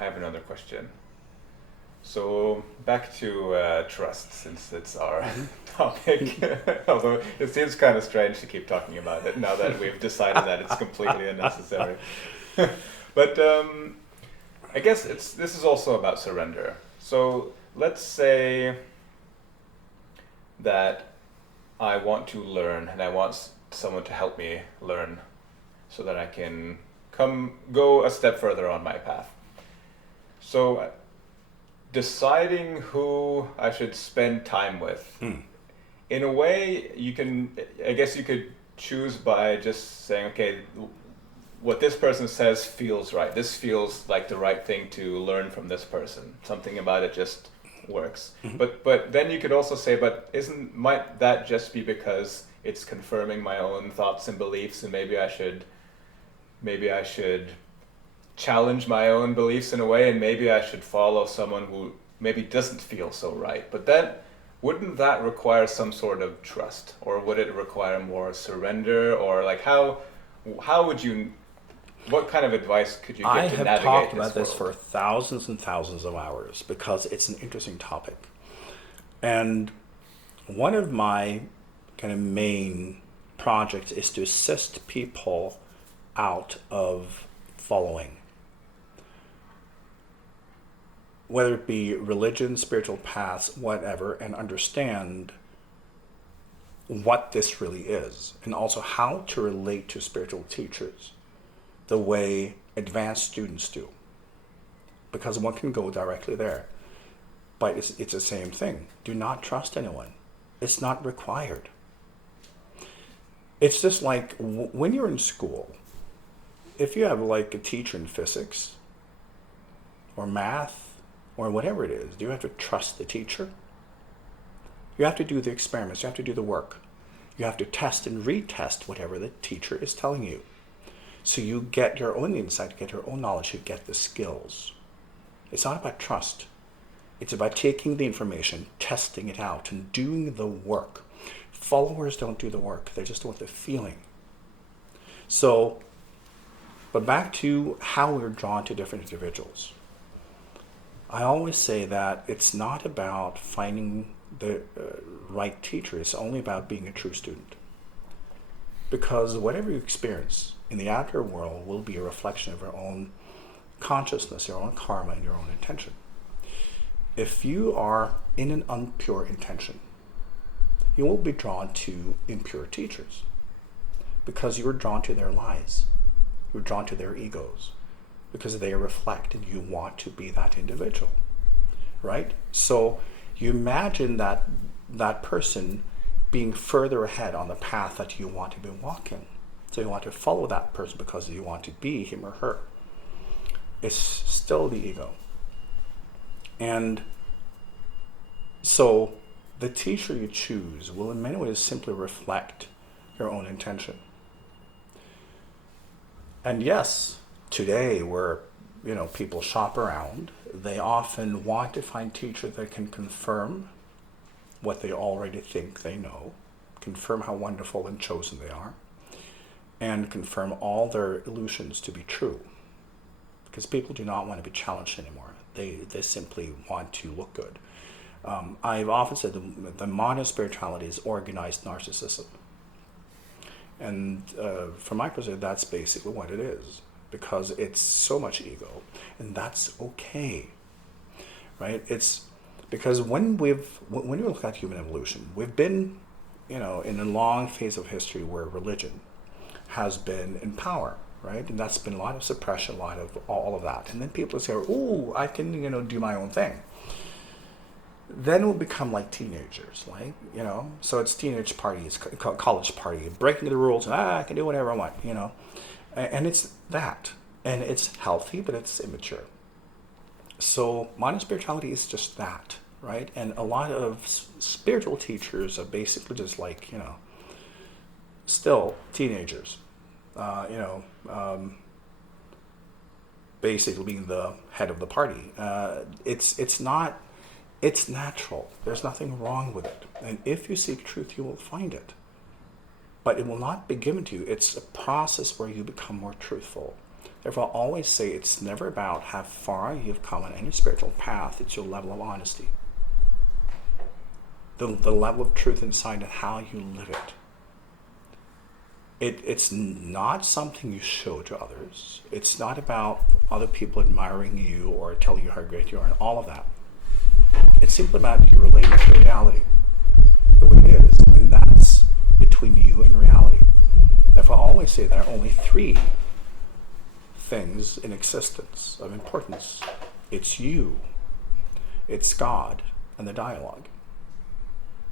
I have another question. So back to trust, since it's our topic. Although it seems kind of strange to keep talking about it now that we've decided that it's completely unnecessary. But I guess this is also about surrender. So let's say that I want to learn and I want someone to help me learn so that I can go a step further on my path. So deciding who I should spend time with, in a way, I guess you could choose by just saying, okay, what this person says feels right. This feels like the right thing to learn from this person. Something about it just works. But then you could also say, but might that just be because it's confirming my own thoughts and beliefs, and maybe I should challenge my own beliefs in a way, and maybe I should follow someone who maybe doesn't feel so right. But then wouldn't that require some sort of trust, or would it require more surrender, or like how would you, what kind of advice could you I give to have navigate talked about this world? for thousands and thousands of hours because it's an interesting topic. And one of my kind of main projects is to assist people out of following, whether it be religion, spiritual paths, whatever, and understand what this really is, and also how to relate to spiritual teachers the way advanced students do. Because one can go directly there. But it's the same thing. Do not trust anyone. It's not required. It's just like when you're in school, if you have like a teacher in physics or math or whatever it is, do you have to trust the teacher? You have to do the experiments. You have to do the work. You have to test and retest whatever the teacher is telling you. So you get your own insight, get your own knowledge, you get the skills. It's not about trust. It's about taking the information, testing it out, and doing the work. Followers don't do the work. They just want the feeling. So, but back to how we're drawn to different individuals. I always say that it's not about finding the right teacher. It's only about being a true student. Because whatever you experience in the outer world will be a reflection of your own consciousness, your own karma, and your own intention. If you are in an impure intention, you will be drawn to impure teachers because you are drawn to their lies. You're drawn to their egos because they reflect and you want to be that individual, right? So you imagine that person being further ahead on the path that you want to be walking. So you want to follow that person because you want to be him or her. It's still the ego. And so the teacher you choose will in many ways simply reflect your own intention. And yes, today where people shop around, they often want to find teachers that can confirm what they already think they know, confirm how wonderful and chosen they are, and confirm all their illusions to be true. Because people do not want to be challenged anymore. They simply want to look good. I've often said the modern spirituality is organized narcissism. And from my perspective, that's basically what it is. Because it's so much ego. And that's okay. Right? It's because when you look at human evolution, we've been, in a long phase of history where religion has been in power, right? And that's been a lot of suppression, a lot of all of that. And then people say, "Oh, I can, do my own thing." Then we'll become like teenagers, like, So it's teenage parties, college party, breaking the rules, and I can do whatever I want, And it's that, and it's healthy, but it's immature. So modern spirituality is just that, right? And a lot of spiritual teachers are basically just like, still teenagers, basically being the head of the party. It's natural. There's nothing wrong with it. And if you seek truth, you will find it. But it will not be given to you. It's a process where you become more truthful, Therefore, I'll always say it's never about how far you've come on any spiritual path, it's your level of honesty. The level of truth inside and how you live it. It's not something you show to others. It's not about other people admiring you or telling you how great you are and all of that. It's simply about you relating to reality the way it is, and that's between you and reality. Therefore, I always say there are only three things in existence of importance. It's you, it's God, and the dialogue.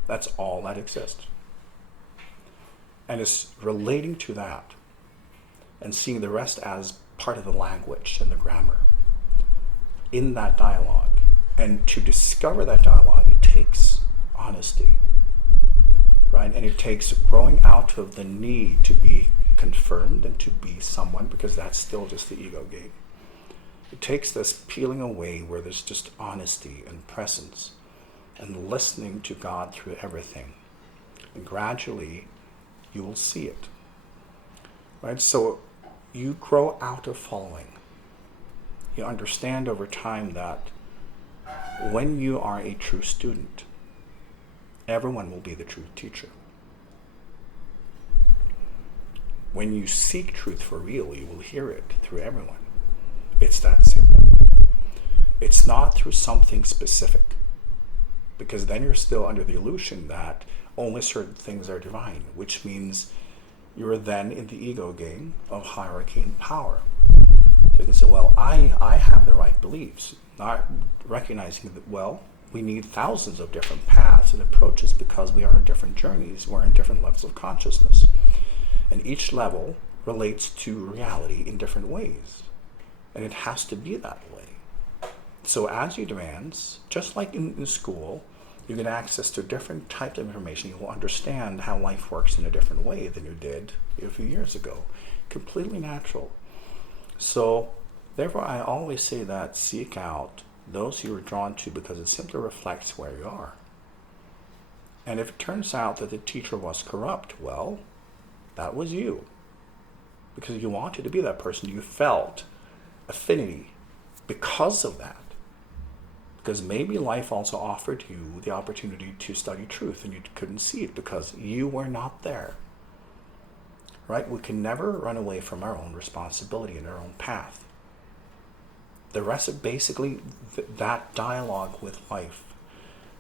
That's all that exists. And it's relating to that and seeing the rest as part of the language and the grammar in that dialogue. And to discover that dialogue, it takes honesty, right? And it takes growing out of the need to be confirmed and to be someone, because that's still just the ego game. It takes this peeling away where there's just honesty and presence and listening to God through everything. And gradually, you will see it, right? So you grow out of following. You understand over time that when you are a true student, everyone will be the true teacher. When you seek truth for real, you will hear it through everyone. It's that simple. It's not through something specific, because then you're still under the illusion that only certain things are divine, which means you're then in the ego game of hierarchy and power. So you can say, well, I have the right beliefs, not recognizing that, well, we need thousands of different paths and approaches because we are on different journeys, we're in different levels of consciousness. And each level relates to reality in different ways. And it has to be that way. So as you advance, just like in school, you get access to different types of information. You will understand how life works in a different way than you did a few years ago. Completely natural. So, therefore, I always say that seek out those you are drawn to because it simply reflects where you are. And if it turns out that the teacher was corrupt, well, that was you. Because you wanted to be that person. You felt affinity because of that. Because maybe life also offered you the opportunity to study truth and you couldn't see it because you were not there. Right? We can never run away from our own responsibility and our own path. The rest of basically that dialogue with life.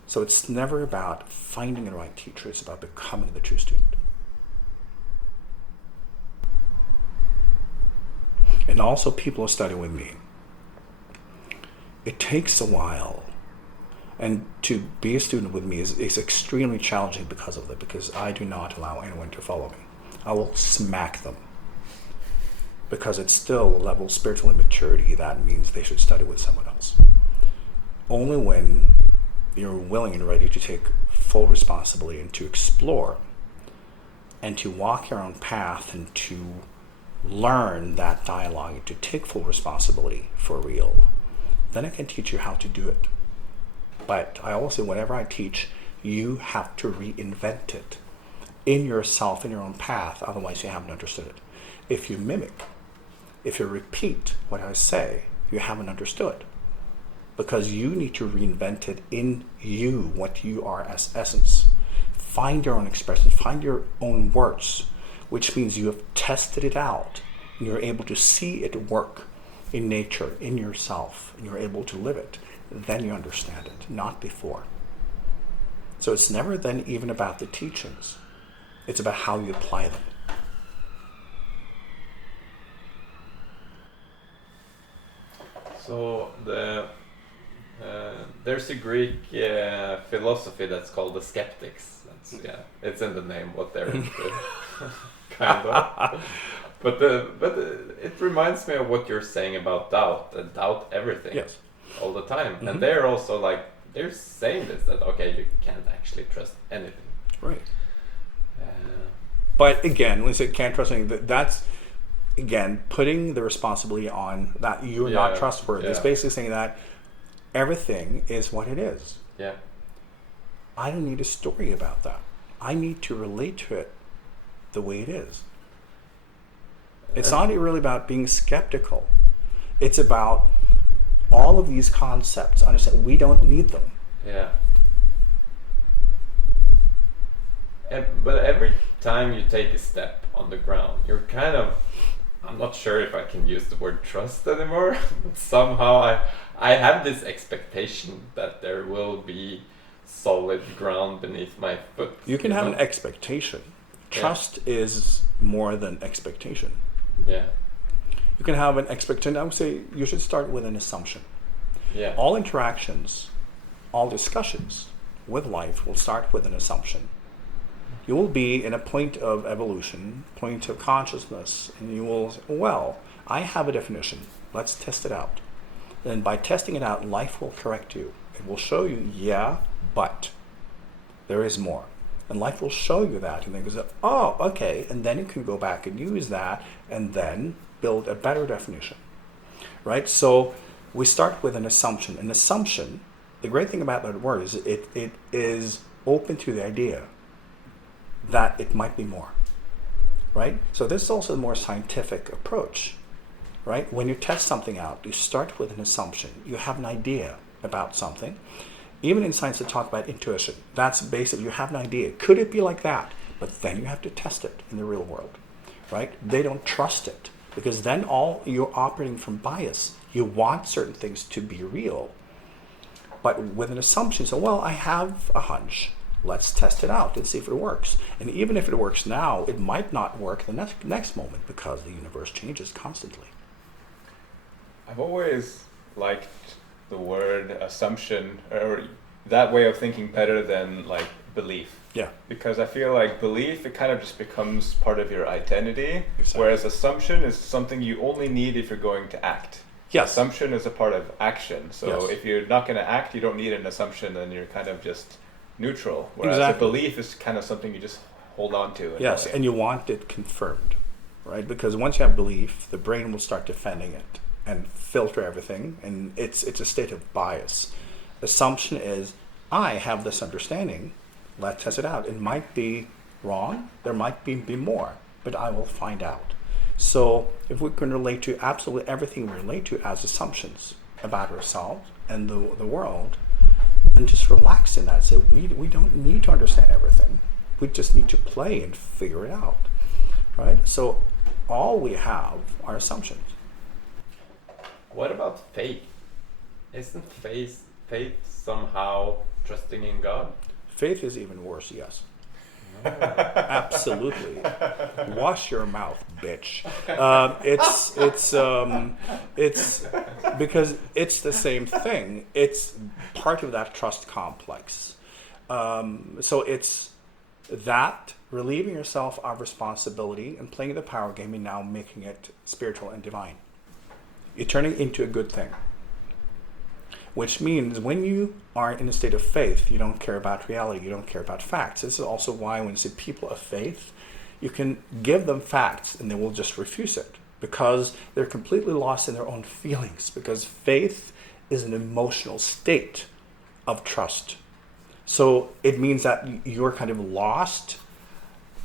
So it's never about finding the right teacher, it's about becoming the true student. And also people who study with me. It takes a while, and to be a student with me is extremely challenging because of that, because I do not allow anyone to follow me. I will smack them, because it's still a level of spiritual immaturity that means they should study with someone else. Only when you're willing and ready to take full responsibility and to explore and to walk your own path and to learn that dialogue and to take full responsibility for real, then I can teach you how to do it. But I always say, whenever I teach, you have to reinvent it in yourself, in your own path, otherwise you haven't understood it. If you mimic, if you repeat what I say, you haven't understood. Because you need to reinvent it in you, what you are as essence. Find your own expression, find your own words, which means you have tested it out, and you're able to see it work in nature, in yourself, and you're able to live it. Then you understand it, not before. So it's never then even about the teachings. It's about how you apply them. So there's a Greek philosophy that's called the skeptics. It's in the name what they're into, kind of. But it reminds me of what you're saying about doubt and doubt everything. Yes. All the time. Mm-hmm. And they're also like, they're saying this, that okay, you can't actually trust anything. Right. But again, when you say can't trust anything, that's again putting the responsibility on that you're not trustworthy. Yeah. It's basically saying that everything is what it is. Yeah. I don't need a story about that. I need to relate to it the way it is. It's not really about being skeptical. It's about all of these concepts. Understand, we don't need them. Yeah. But every time you take a step on the ground, you're kind of, I'm not sure if I can use the word trust anymore, but somehow I have this expectation that there will be solid ground beneath my foot. You can have an expectation. Trust is more than expectation. Yeah. You can have an expectation. I would say you should start with an assumption. Yeah. All interactions, all discussions with life will start with an assumption. You will be in a point of evolution, point of consciousness, and you will say, well, I have a definition. Let's test it out. And by testing it out, life will correct you. It will show you, yeah, but there is more. And life will show you that. And then you go, oh, okay. And then you can go back and use that and then build a better definition. Right? So we start with an assumption. An assumption, the great thing about that word is it is open to the idea that it might be more. Right? So this is also a more scientific approach. Right? When you test something out, you start with an assumption. You have an idea about something. Even in science, they talk about intuition. That's basically, you have an idea. Could it be like that? But then you have to test it in the real world, right? They don't trust it because then you're operating from bias. You want certain things to be real. But with an assumption, so, well, I have a hunch. Let's test it out and see if it works. And even if it works now, it might not work the next moment because the universe changes constantly. I've always liked the word assumption or that way of thinking better than like belief. Yeah. Because I feel like belief, it kind of just becomes part of your identity, Exactly. whereas assumption is something you only need if you're going to act. Yes. Assumption is a part of action. So Yes. if you're not going to act, you don't need an assumption, and you're kind of just neutral. Whereas Exactly. a belief is kind of something you just hold on to. Yes, and you want it confirmed, right? Because once you have belief, the brain will start defending it and filter everything, and it's a state of bias. Assumption is, I have this understanding, let's test it out. It might be wrong, there might be more, but I will find out. So if we can relate to absolutely everything we relate to as assumptions about ourselves and the world, and just relax in that, so we don't need to understand everything. We just need to play and figure it out, right? So all we have are assumptions. What about faith? Isn't faith somehow trusting in God? Faith is even worse, yes. Absolutely. Wash your mouth, bitch. It's because it's the same thing. It's part of that trust complex. So it's that relieving yourself of responsibility and playing the power game and now making it spiritual and divine. You're turning it into a good thing. Which means when you are in a state of faith, you don't care about reality, you don't care about facts. This is also why when you see people of faith, you can give them facts and they will just refuse it because they're completely lost in their own feelings, because faith is an emotional state of trust. So it means that you're kind of lost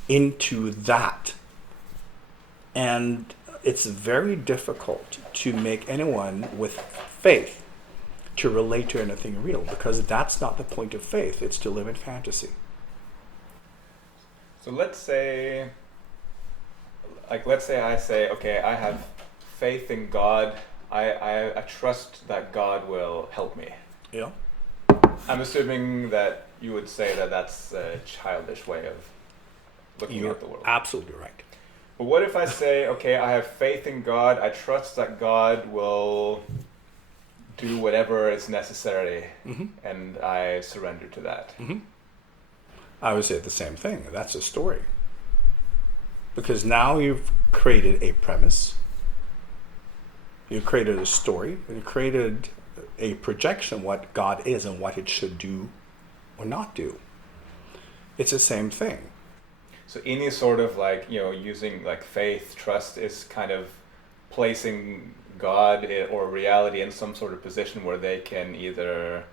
into that. And it's very difficult to make anyone with faith to relate to anything real, because that's not the point of faith. It's to live in fantasy. So let's say I say, okay, I have faith in God. I trust that God will help me. Yeah. I'm assuming that you would say that that's a childish way of looking You're at the world. absolutely right. But what if I say, okay, I have faith in God. I trust that God will do whatever is necessary, and I surrender to that. I would say the same thing. That's a story. Because now you've created a premise, you created a story, you created a projection what God is and what it should do or not do. It's the same thing. So any sort of using like faith, trust is kind of placing God or reality in some sort of position where they can either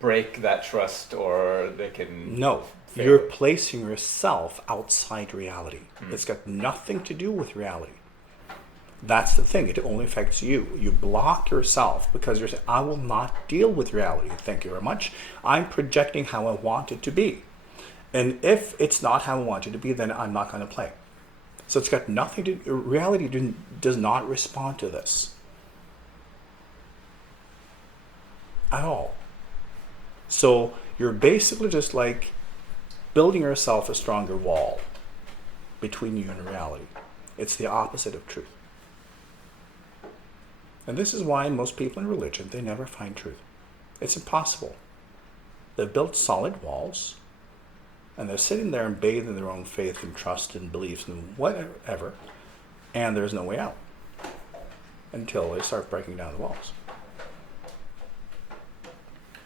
break that trust, or they can No, fail. you're placing yourself outside reality. It's got nothing to do with reality. That's the thing. It only affects you. You block yourself because you're saying, I will not deal with reality. Thank you very much. I'm projecting how I want it to be. And if it's not how I want it to be, then I'm not going to play. So it's got nothing to do, reality does not respond to this. At all. So you're basically just like building yourself a stronger wall between you and reality. It's the opposite of truth. And this is why most people in religion, they never find truth. It's impossible. They've built solid walls, and they're sitting there and bathed in their own faith and trust and beliefs and whatever, and there's no way out until they start breaking down the walls.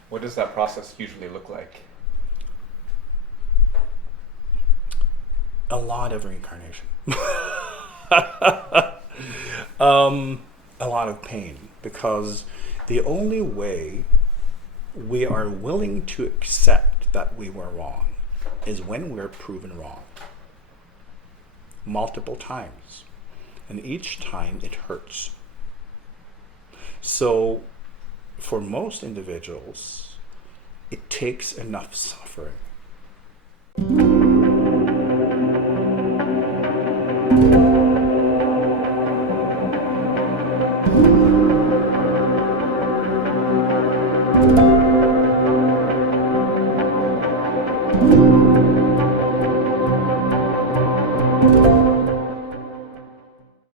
What does that process usually look like? A lot of reincarnation. A lot of pain, because the only way we are willing to accept that we were wrong is when we're proven wrong. Multiple times. And each time it hurts. So for most individuals, it takes enough suffering.